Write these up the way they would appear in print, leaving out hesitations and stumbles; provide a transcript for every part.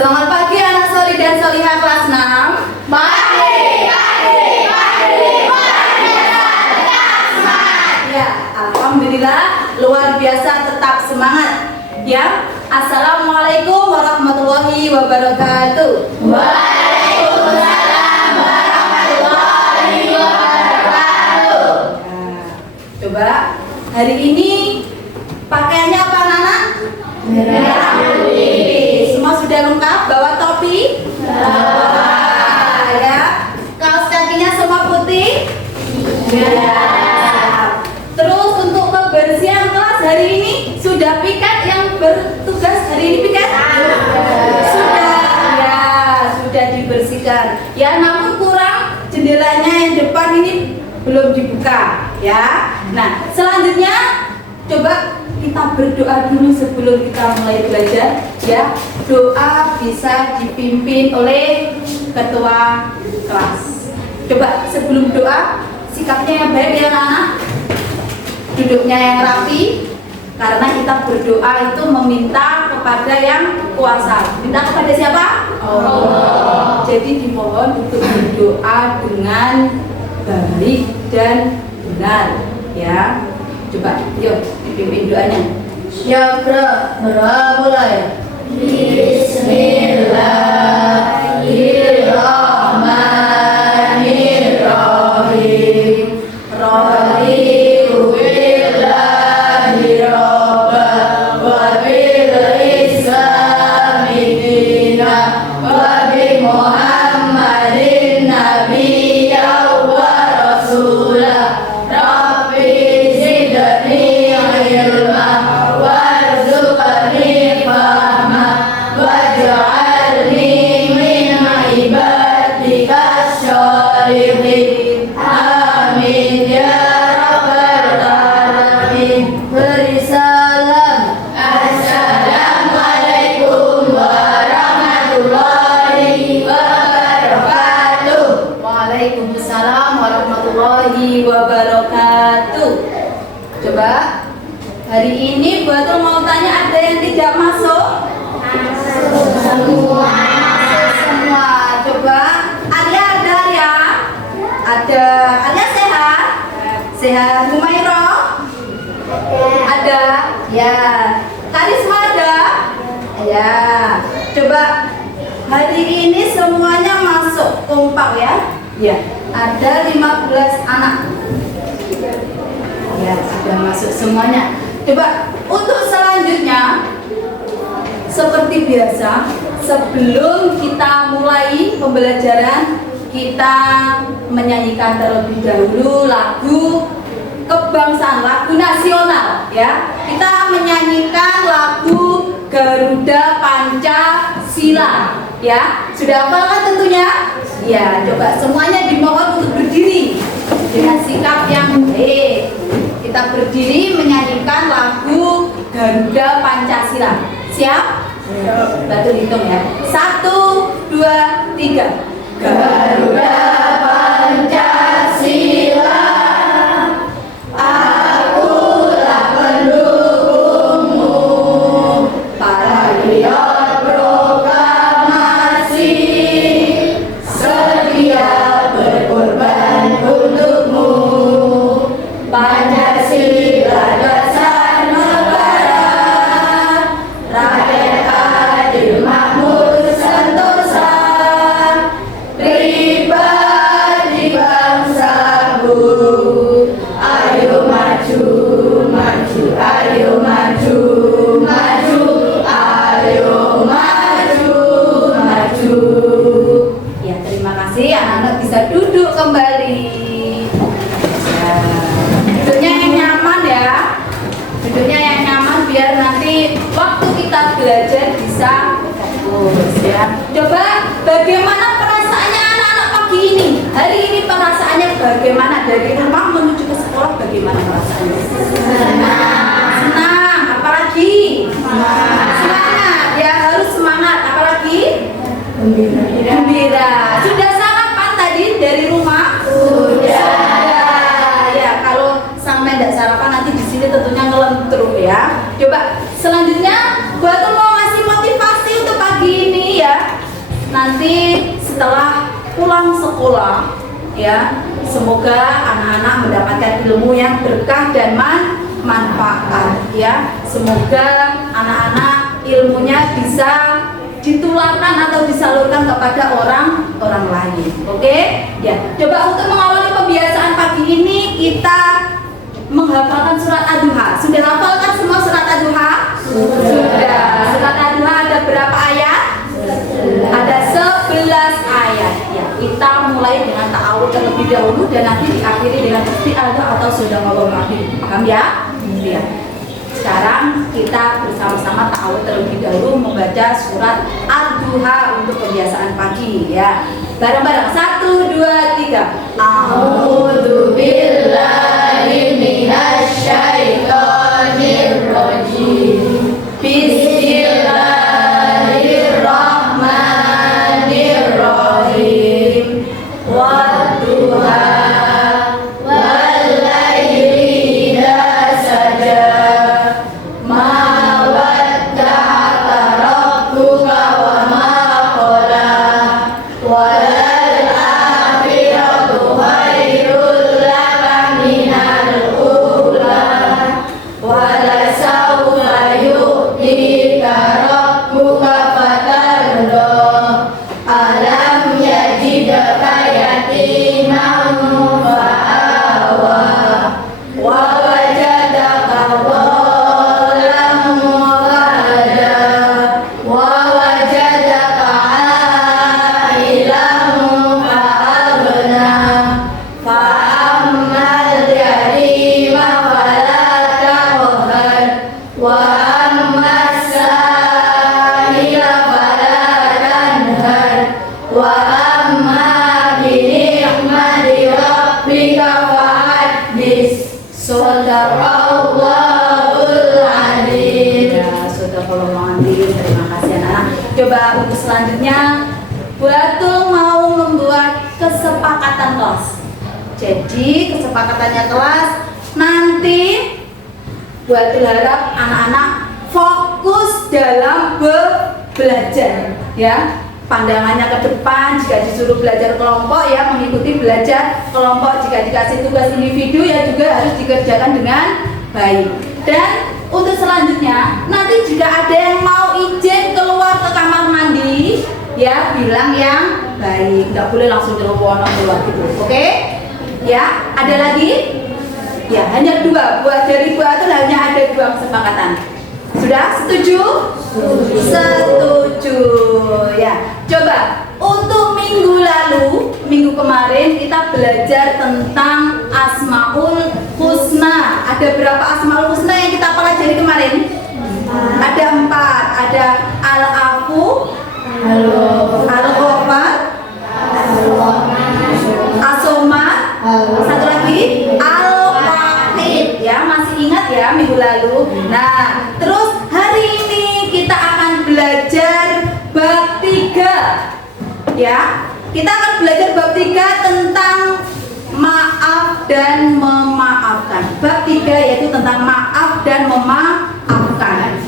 Selamat pagi anak soli dan solihah kelas 6. Mari, tetap semangat. Ya, alhamdulillah luar biasa tetap semangat. Ya, assalamualaikum warahmatullahi wabarakatuh. Waalaikumsalam warahmatullahi wabarakatuh. Nah, coba hari ini pakaiannya apa anak-anak? Merah putih. Semua sudah lengkap bawa topi? Ya. Kaos kakinya semua putih? Ya. Terus untuk kebersihan kelas hari ini sudah piket yang bertugas hari ini piket? Sudah. Ya, sudah dibersihkan. Ya, namun kurang jendelanya yang depan ini belum dibuka, ya. Nah, selanjutnya coba kita berdoa dulu sebelum kita mulai belajar, ya. Doa bisa dipimpin oleh ketua kelas. Coba sebelum doa sikapnya yang baik ya anak-anak, duduknya yang rapi, karena kita berdoa itu meminta kepada yang kuasa. Minta kepada siapa? Allah. Jadi dimohon untuk berdoa dengan baik dan benar, ya. Coba, yuk dipimpin doanya. Ya, mulai. Bismillahirrahmanirrahim. Raditu billahi robban wa bil islami dinan wa bi Muhammadin nabiyyan wa rasulah. Rabbi zidni ilma warzuqni fahma waj'alni min ibadika sholihin. Amin ya rabbal alamin. Beri salam. Assalamualaikum warahmatullahi wabarakatuh. Waalaikumsalam warahmatullahi wabarakatuh. Coba hari ini Batul mau tanya, ada yang tidak masuk? Semua. Semua. Coba Arya ada ya? Ada. Arya sehat? Sehat. Humairah? Ada. Ya. Karisma ada? Ya. Coba hari ini semuanya masuk kompak ya? Ya. Ada 15 anak. Ya, sudah masuk semuanya. Coba untuk selanjutnya seperti biasa, sebelum kita mulai pembelajaran, kita menyanyikan terlebih dahulu lagu kebangsaan, lagu nasional ya. Kita menyanyikan lagu Garuda Pancasila ya. Sudah hafal kan tentunya? Ya, coba semuanya dimohon untuk berdiri dengan sikap yang baik. Kita berdiri menyanyikan lagu Garuda Pancasila. Siap? Batu hitung ya. 1, 2, 3. Garuda Pancasila, akulah pendukungmu. Patriot proklamasi, sedia berkorban untukmu. Pancasila dasar negara, rakyat adil makmur sentosa, pribadi bangsaku. Ayo maju, maju, ayo maju, maju, ayo maju, maju. Ya, terima kasih. Anak-anak bisa duduk kembali. Ya. Duduknya yang nyaman ya. Duduknya yang nyaman biar nanti waktu kita belajar bisa fokus ya. Coba bagaimana perasaannya anak-anak pagi ini? Hari ini perasaannya bagaimana? Dari rumah menuju ke sekolah bagaimana perasaannya? Senang. Apalagi? Semangat. Ya, harus semangat. Apalagi? Gembira. Sudah sarapan tadi dari rumah? Sudah. Ya, kalau sampai tidak sarapan nanti di sini tentunya ngelentrum ya. Coba selanjutnya Batu mau ngasih motivasi untuk pagi ini ya. sekolah, ya. Semoga anak-anak mendapatkan ilmu yang berkah dan manfaat, ya. Semoga anak-anak ilmunya bisa ditularkan atau disalurkan kepada orang lain. Oke? Ya. Coba untuk mengawali pembiasaan pagi ini kita menghafalkan surat Ad-Duha. Sudah hafal kan semua surat Ad-Duha? Sudah. Surat Ad-Duha ada berapa ayat? Ada 11 ayat. Ya, kita mulai dengan ta'awudz terlebih dahulu dan nanti diakhiri dengan isti'adzah atau shadaqallahul adzim. Paham ya? Ya. Sekarang kita bersama-sama ta'awudz terlebih dahulu membaca surat Ad-Duha untuk kebiasaan pagi, ya. Bareng-bareng 1 2 3. A'udzu billahi minasy syaithanir rajim. Bismillahirrahmanirrahim. Wadduha wal laili idza saja. Ma wadda'aka rabbuka wa ma qala. Walal akhiratu khairul laka minal ula. Walasawfa yu'tika rabbuka fatarda. Alam yajidka yatiman fa'awa. Wa wajadaka dhalam fahada. Wa wajadaka 'ailan fa'aghna. Fa'ammal yatima fala taqhar. Wa ammas sa'ila fala tanhar. Wa amma bi ni'mati rabbika fahaddits. Shadaqallahul adzim. Ya, shadaqallahul adzim. Terima kasih anak-anak. Coba untuk selanjutnya Bu Atul mau membuat kesepakatan kelas. Jadi kesepakatannya kelas nanti Bu Atul harap anak-anak fokus dalam belajar, ya. Pandangannya ke depan, jika disuruh belajar kelompok ya mengikuti belajar kelompok, jika dikasih tugas individu ya juga harus dikerjakan dengan baik. Dan untuk selanjutnya nanti jika ada yang mau izin keluar ke kamar mandi ya bilang yang baik, nggak boleh langsung telepon keluar gitu. Oke? Ya, ada lagi? Ya, hanya 2. Buat dari Bu Atul hanya ada 2 kesepakatan. Sudah setuju? Setuju. Ya, coba untuk minggu kemarin kita belajar tentang Asmaul Husna. Ada berapa Asmaul Husna yang kita pelajari kemarin? Ada 4. Ada Al-Afu, Al-Ghafar, As-Somad, satu lagi Al-Wahid. Ya, masih ingat ya minggu lalu. Nah, terus hari ini kita akan belajar bab 3. Ya, kita akan belajar bab 3 tentang maaf dan memaafkan. Bab 3 yaitu tentang maaf dan memaafkan.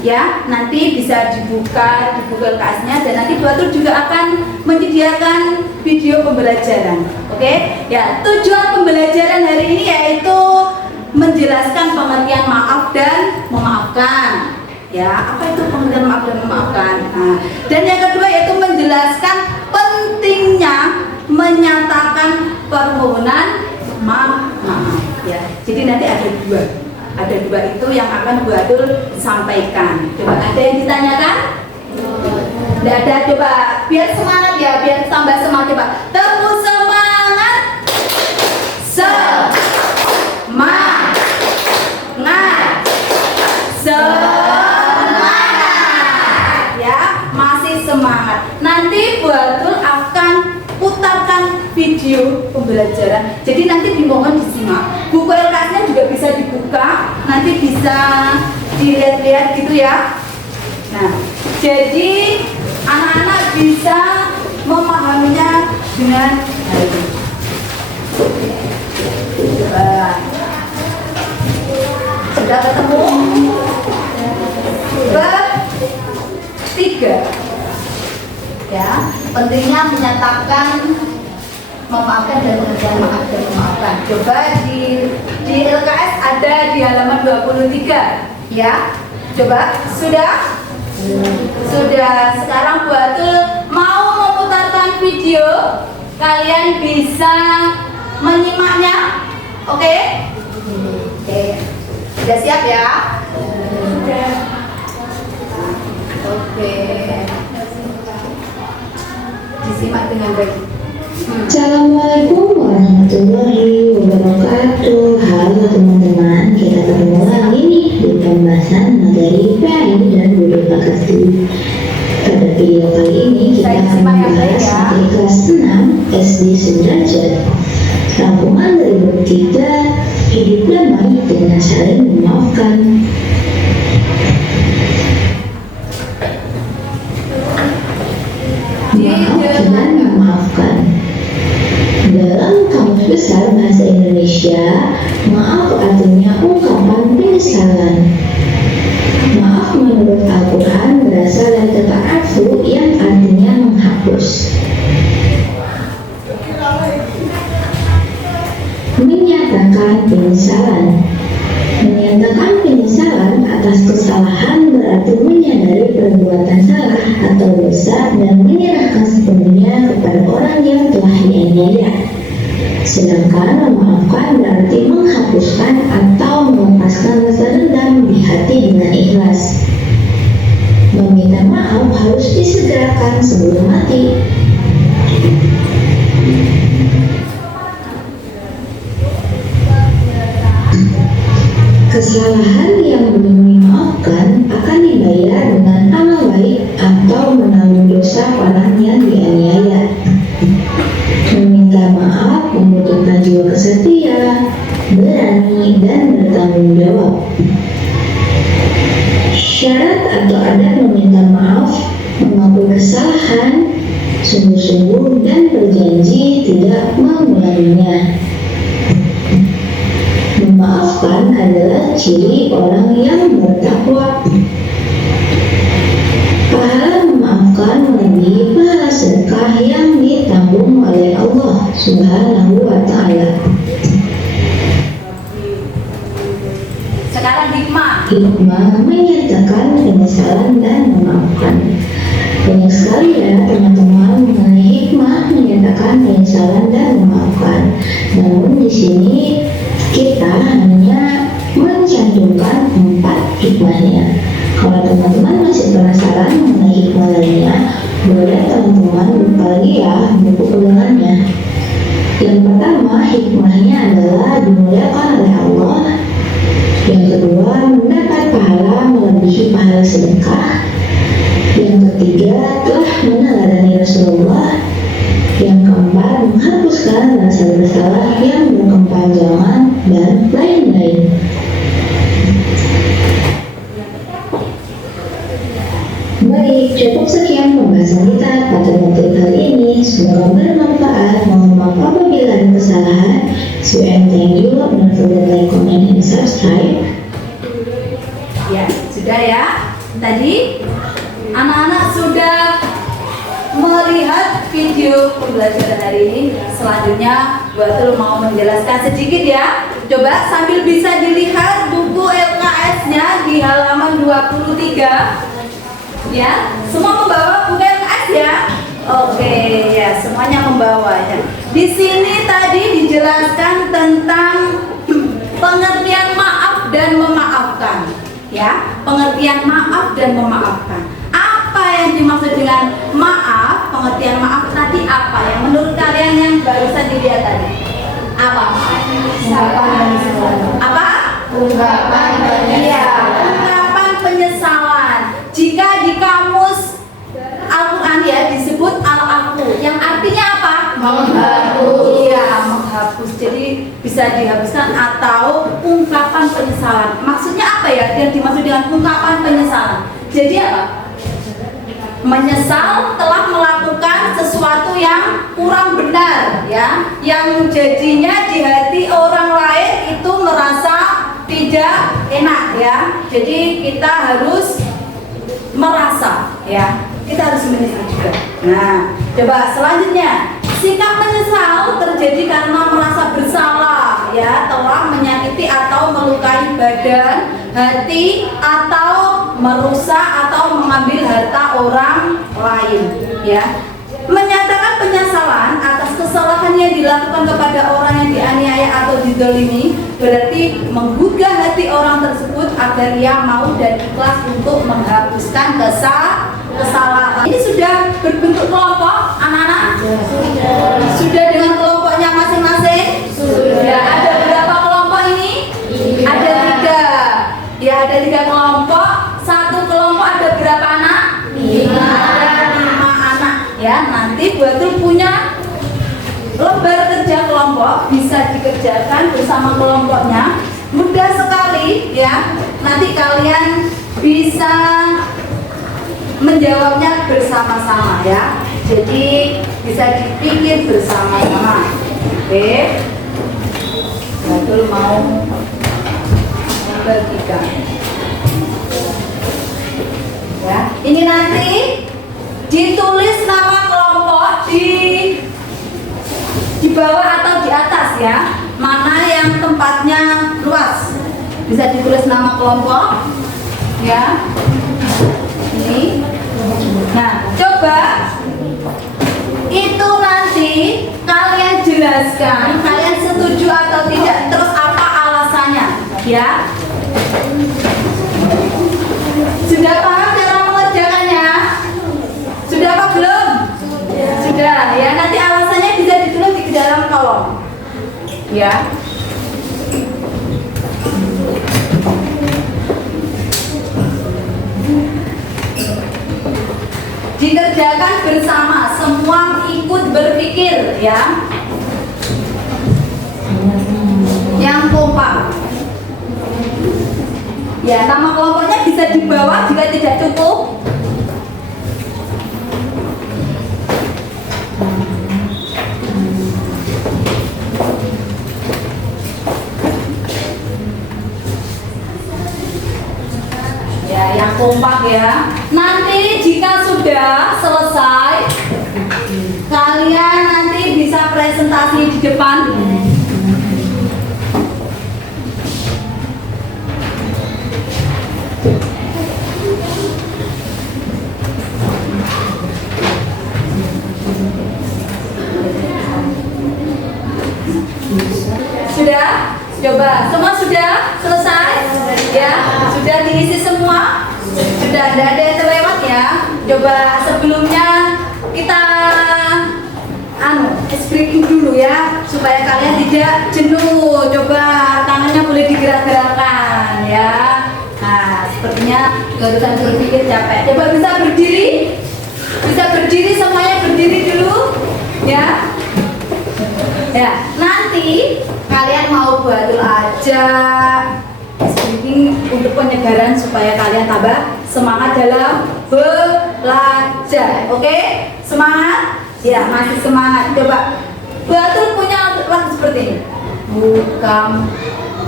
Ya, nanti bisa dibuka di Google Class-nya dan nanti Bu Atul juga akan menyediakan video pembelajaran. Oke? Ya, tujuan pembelajaran hari ini yaitu menjelaskan pengertian maaf dan memaafkan. Ya, apa itu pengertian maaf dan memaafkan? Nah, dan yang kedua yaitu menjelaskan pentingnya menyatakan permohonan maaf. Ya, jadi nanti ada 2. Ada 2 itu yang akan Bu Atul sampaikan. Coba ada yang ditanyakan? Tidak ada, coba biar semangat ya, biar tambah semangat. Coba tepuk semangat. Semangat. Semangat. Ya, masih semangat. Nanti Bu Atul akan putarkan video pembelajaran. Jadi nanti dimohon disimak. Buku LKS-nya juga bisa dibuka, nanti bisa dilihat-lihat gitu ya. Nah, jadi anak-anak bisa memahaminya dengan baik. Coba. Sudah ketemu? Bab 3. Ya, pentingnya menyatakan memaafkan dan mengerjakan maaf dan memaafkan. Coba di LKS ada di halaman 23 ya. Coba sudah? Sudah. Sekarang Bu Atul mau memutarkan video. Kalian bisa menyimaknya. Oke? Oke. Sudah siap ya? Sudah. Oke. Disimak dengan baik. Assalamualaikum warahmatullahi wabarakatuh. Halo teman-teman, kita ketemu lagi nih di pembahasan materi PAI dan Budaya Bakti. Pada video kali ini kita akan membahas materi kelas 6 SD sederajat. Rangkuman dari bab 3, hidup damai dengan saling memaafkan. Maaf dengan memaafkan. Dalam Kamus Besar Bahasa Indonesia, maaf artinya ungkapan penyesalan. Maaf menurut Al-Quran berasal dari kata afu yang artinya menghapus. Menyatakan penyesalan. Menyatakan penyesalan atas kesalahan berarti menyadari perbuatan salah atau dosa dan menyerahkan sepenuhnya kepada orang yang telah dianiaya. Sedangkan memaafkan berarti menghapuskan atau melepaskan rasa dendam di hati dengan ikhlas. Meminta maaf harus disegerakan sebelum mati. Kesalahan yang belum dimaafkan akan dibayar dengan amal baik atau menanggung dosa orang yang dianiaya. Meminta maaf membutuhkan jiwa kesatria, berani, dan bertanggung jawab. Syarat atau adat meminta maaf mengakui kesalahan, sungguh-sungguh dan berjanji tidak mengulanginya. Memaafkan adalah ciri orang yang bertakwa. Pahala memaafkan melebihi pahala sedekah yang ditanggung oleh Allah Subhanahu wa Ta'ala. Sekarang hikmah. Hikmah menyatakan penyesalan dan memaafkan. Banyak sekali ya teman-teman mengenai hikmah menyatakan penyesalan dan memaafkan. Namun di sini kita hanya mencantumkan 4 hikmahnya. Kalau teman-teman masih penasaran mengenai hikmah lainnya, boleh teman-teman buka lagi ya buku pegangannya. Yang pertama, hikmahnya adalah dimuliakan oleh Allah. Yang kedua, mendapat pahala melebihi pahala sedekah. Yang ketiga, telah meneladani Rasulullah. Yang keempat, menghapuskan rasa bersalah yang berkepanjangan dan lain-lain. Baik, cukup sekian pembahasan kita pada materi kali ini. Semoga bermanfaat. Mohon maaf apabila ada kesalahan. See you and thank you. Don't forget like, comment, and subscribe. Ya, sudah ya. Tadi anak-anak sudah melihat video pembelajaran hari ini. Selanjutnya Bu Atul mau menjelaskan sedikit ya. Coba sambil bisa dilihat buku LKS-nya di halaman 23. Ya, semua membawa buku LKS ya. Oke, ya, semuanya membawa ya. Di sini tadi dijelaskan tentang pengertian maaf dan memaafkan. Ya, pengertian maaf dan memaafkan. Apa yang dimaksud dengan maaf? Pengertian maaf tadi apa? Yang menurut kalian yang barusan dilihat tadi? Apa? Apa? Ungkapan Iya, ungkapan penyesalan. Jika di kamus Al-Quran ya disebut al-afu, yang artinya apa? Menghapus. Iya, menghapus. Jadi bisa dihapuskan atau ungkapan penyesalan. Maksudnya apa ya? Yang dimaksud dengan ungkapan penyesalan. Jadi apa? Menyesal telah melakukan sesuatu yang kurang benar ya, yang jadinya di hati orang lain itu merasa tidak enak ya. Jadi kita harus merasa ya, kita harus menyesal juga. Nah, coba selanjutnya Sikap menyesal terjadi karena merasa bersalah, ya, telah menyakiti atau melukai badan, hati, atau merusak atau mengambil harta orang lain, ya. Menyatakan penyesalan atas kesalahan yang dilakukan kepada orang yang dianiaya atau didolimi berarti menggugah hati orang tersebut agar ia mau dan ikhlas untuk menghapuskan kesalahan. Ini sudah berbentuk kelompok, anak-anak? Sudah dengan kelompoknya masing-masing? Sudah. Ada berapa kelompok ini? Ada 3. Ya, ada 3 kelompok. Satu kelompok ada berapa anak? 5. Ada 5 anak. Ya, nanti Bu Atul punya lembar kerja kelompok, bisa dikerjakan bersama kelompoknya. Mudah sekali, ya. Nanti kalian bisa menjawabnya bersama-sama, ya. Jadi bisa dipikir bersama-sama. Oke. Betul, mau membagikan. Ya, ini nanti ditulis nama kelompok di bawah atau di atas, ya. Mana yang tempatnya luas. Bisa ditulis nama kelompok, ya. Ini. Nah, coba itu nanti kalian jelaskan, kalian setuju atau tidak, terus apa alasannya, ya. Sudah paham cara mengerjakannya? Sudah apa belum? Sudah, ya. Nanti alasannya bisa ditulis di dalam kolom, ya. Dikerjakan bersama, semua ikut berpikir, ya. Yang kompak. Ya, nama kelompoknya bisa di bawah jika tidak cukup. Ya, yang kompak, ya. Nanti jika sudah selesai, kalian nanti bisa presentasi di depan. Sudah? Coba, semua sudah selesai? Ya, sudah diisi semua? Sudah, tidak ada yang terlewat, ya. Coba sebelumnya kita ice breaking dulu, ya, supaya kalian tidak jenuh. Coba tangannya boleh digerak-gerakkan, ya. Nah, sepertinya barusan berpikir capek. Coba bisa berdiri? Bisa berdiri, semuanya berdiri dulu, ya. Ya, nanti kalian mau buat aja speaking untuk penyegaran supaya kalian tambah semangat dalam belajar. Oke? Semangat? Ya, masih semangat. Coba Batul punya lagu seperti ini. Bukan.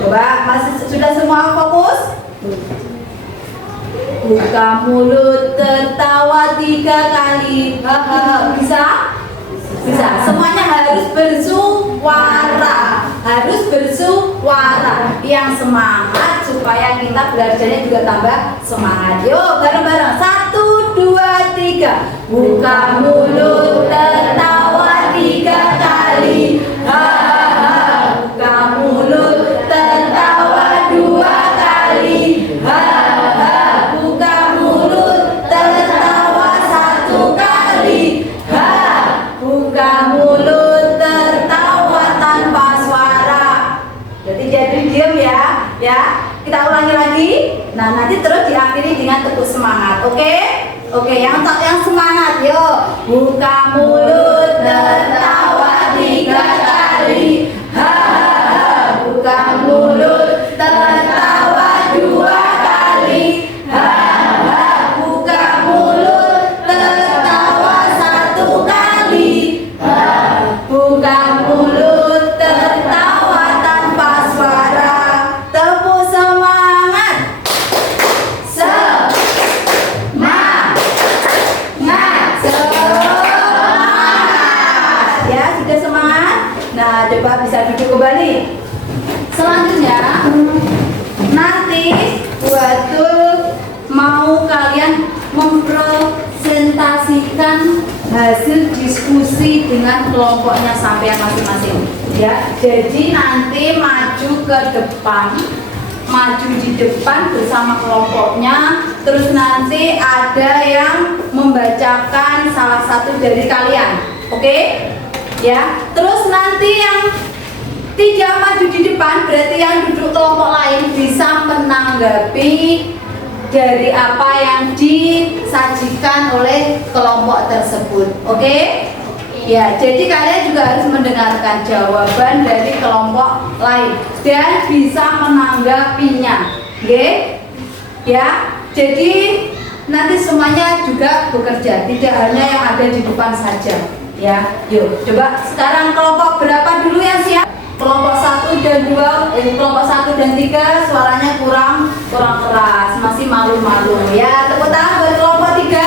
Coba masih sudah semua fokus? Buka mulut, tertawa 3 kali. Bisa? Bisa. Semuanya harus bersuara. Harus bersuara. Yang semangat supaya kita belajarnya juga tambah semangat. Yuk, bareng-bareng. 1, 2, 3. Buka mulut, tertawa 3 kali. Buka mulut, tertawa 2 kali. Buka mulut, tertawa 1 kali. Buka mulut, tertawa tanpa suara. Jadi diam, ya. Ya, kita ulangi lagi. Nah, nanti terus diakhiri dengan tepuk semangat. Oke? Oke, yang semangat, yuk. Buka mulut, tertawa 3 kali. Buka mulut, tertawa 2 kali. Buka mulut, tertawa 1 kali. Buka mulut, tertawa tanpa suara. Tepuk semangat. Semangat. Ya, Kembali. Selanjutnya nanti waktu mau kalian mempresentasikan hasil diskusi dengan kelompoknya sampai masing-masing ya. Jadi nanti maju ke depan, maju di depan bersama kelompoknya, terus nanti ada yang membacakan salah satu dari kalian, oke? Ya, terus nanti yang tidak maju di depan berarti yang duduk kelompok lain bisa menanggapi dari apa yang disajikan oleh kelompok tersebut, oke? Ya, jadi kalian juga harus mendengarkan jawaban dari kelompok lain dan bisa menanggapinya, oke? Ya, jadi nanti semuanya juga bekerja, tidak hanya yang ada di depan saja, ya. Yuk, coba sekarang kelompok berapa dulu yang siap? Kelompok 1 dan 2, kelompok 1 dan 3 suaranya kurang keras, masih malu-malu ya. Tepuk tangan buat kelompok 3. Ya,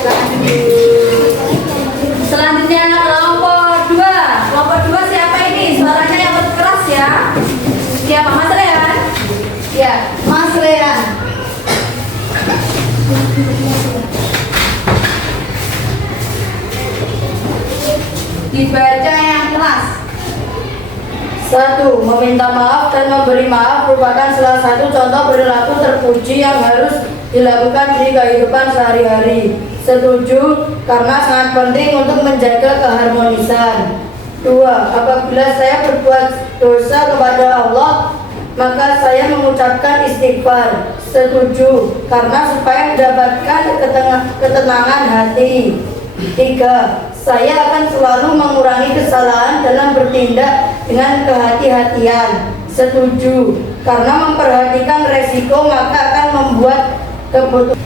silakan duduk. Selanjutnya kelompok 2. Kelompok 2 siapa ini? Suaranya yang keras ya. Siapa? Mas Rehan? Ya, Mas Rehan. Dibaca yang keras. 1. Meminta maaf dan memberi maaf merupakan salah satu contoh perilaku terpuji yang harus dilakukan di kehidupan sehari-hari. Setuju, karena sangat penting untuk menjaga keharmonisan. 2. Apabila saya berbuat dosa kepada Allah, maka saya mengucapkan istighfar. Setuju, karena supaya mendapatkan ketenangan hati. 3. Saya akan selalu mengurangi kesalahan dalam bertindak dengan kehati-hatian. Setuju, karena memperhatikan resiko maka akan membuat keputusan.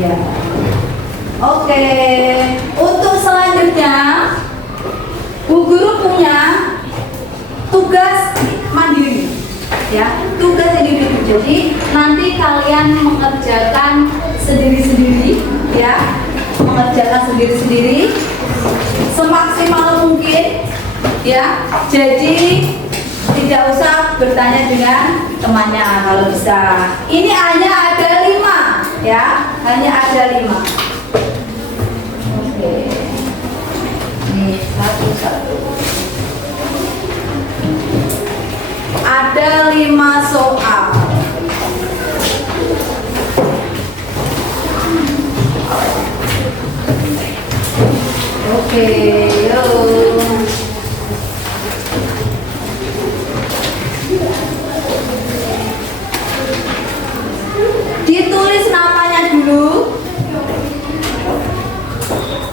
Iya. Oke. Untuk selanjutnya, Bu Guru punya tugas mandiri. Ya, tugas individu. Jadi nanti kalian mengerjakan sendiri-sendiri, ya. Mengerjakan sendiri-sendiri semaksimal mungkin ya. Jadi tidak usah bertanya dengan temannya kalau bisa. Ini hanya ada 5 ya, hanya ada 5. Oke. Ini satu-satu. Ada 5 soal. Oke, yuk. Ditulis namanya dulu.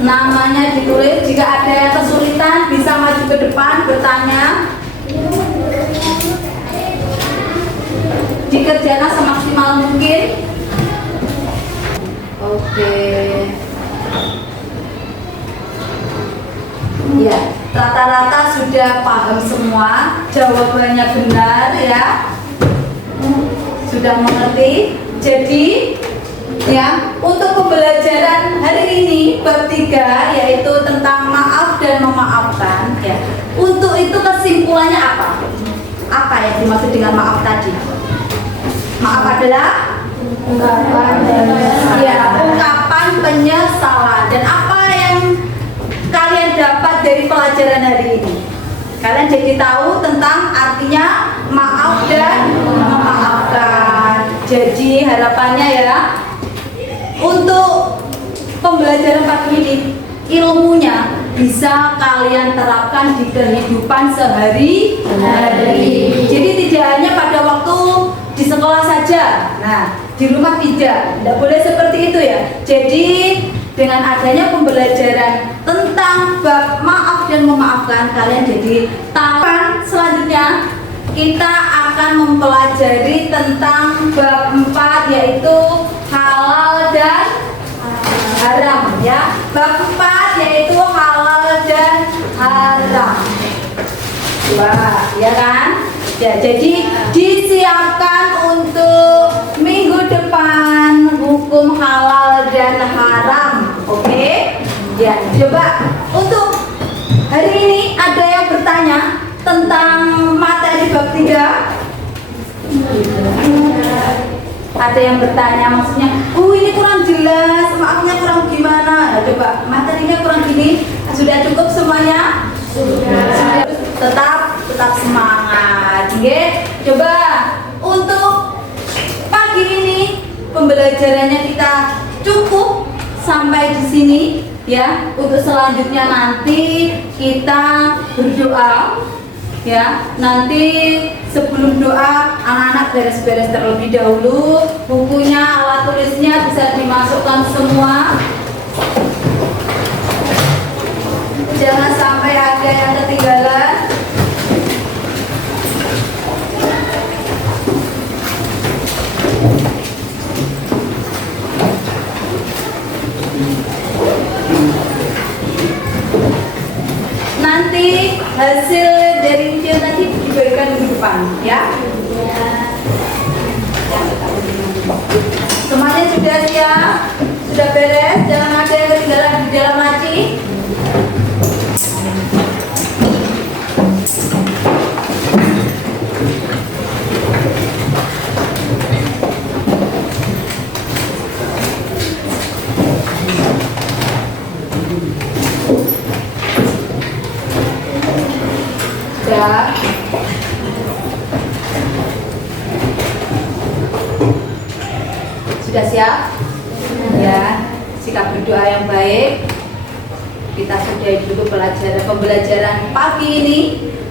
Namanya ditulis. Jika ada yang kesulitan bisa maju ke depan bertanya. Dikerjakan semaksimal mungkin. Oke. Ya, rata-rata sudah paham semua, jawabannya benar ya, sudah mengerti. Jadi ya, untuk pembelajaran hari ini bab 3 yaitu tentang maaf dan memaafkan ya. Untuk itu kesimpulannya apa? Apa yang dimaksud dengan maaf tadi? Maaf adalah ungkapan penyesalan. Dan apa yang kalian dapat dari pelajaran hari ini? Kalian jadi tahu tentang artinya maaf dan memaafkan. Jadi harapannya ya, untuk pembelajaran pagi ini ilmunya bisa kalian terapkan di kehidupan sehari-hari. Jadi tidak hanya pada waktu di sekolah saja. Nah, di rumah tidak boleh seperti itu ya. Jadi dengan adanya pembelajaran tentang bab maaf dan memaafkan, kalian jadi tahu. Selanjutnya kita akan mempelajari tentang bab 4 yaitu halal dan haram ya. Bab 4 yaitu halal dan haram. Wah, ya kan? Ya, jadi disiapkan untuk minggu depan hukum halal dan haram. Oke? Coba untuk hari ini ada yang bertanya tentang materi bab 3? Ada yang bertanya maksudnya, ini kurang jelas, maafnya kurang gimana? Nah, coba materinya kurang gini, sudah cukup semuanya? Sudah. Tetap semangat, oke? Coba untuk pagi ini pembelajarannya kita cukup sampai di sini ya. Untuk selanjutnya nanti kita berdoa. Ya, nanti sebelum doa anak-anak beres-beres terlebih dahulu, bukunya, alat tulisnya bisa dimasukkan semua. Jangan sampai ada yang ketinggalan. Nanti hasil dari ujian tadi diberikan di depan, ya. Semuanya sudah siap, sudah beres, jangan ada yang ketinggalan di dalam laci. Sudah siap? Ya, sikap berdoa yang baik. Kita sudah dulu pembelajaran pagi ini.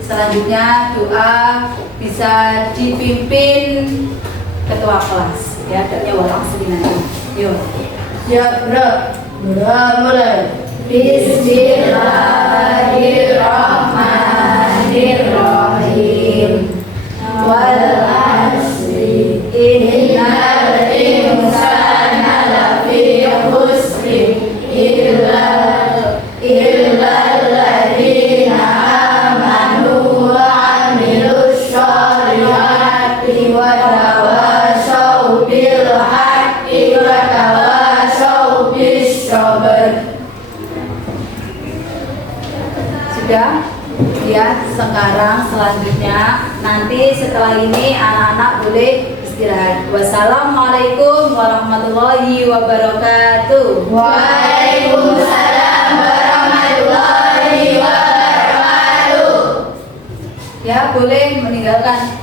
Selanjutnya doa bisa dipimpin ketua kelas. Ya, doanya walang nanti. Yuk. Siap, bro. Doa mulai. Bismillahirrahmanirrahim. Wal asri innal insana lafi khusr illa alladziina amanu wa 'amilus sholihati wa tawashaw bil haqqi wa tawashaw bis sabr. Sudah? Ya, sekarang selanjutnya nanti setelah ini anak-anak boleh istirahat. Wassalamualaikum warahmatullahi wabarakatuh. Waalaikumsalam warahmatullahi wabarakatuh. Ya, boleh meninggalkan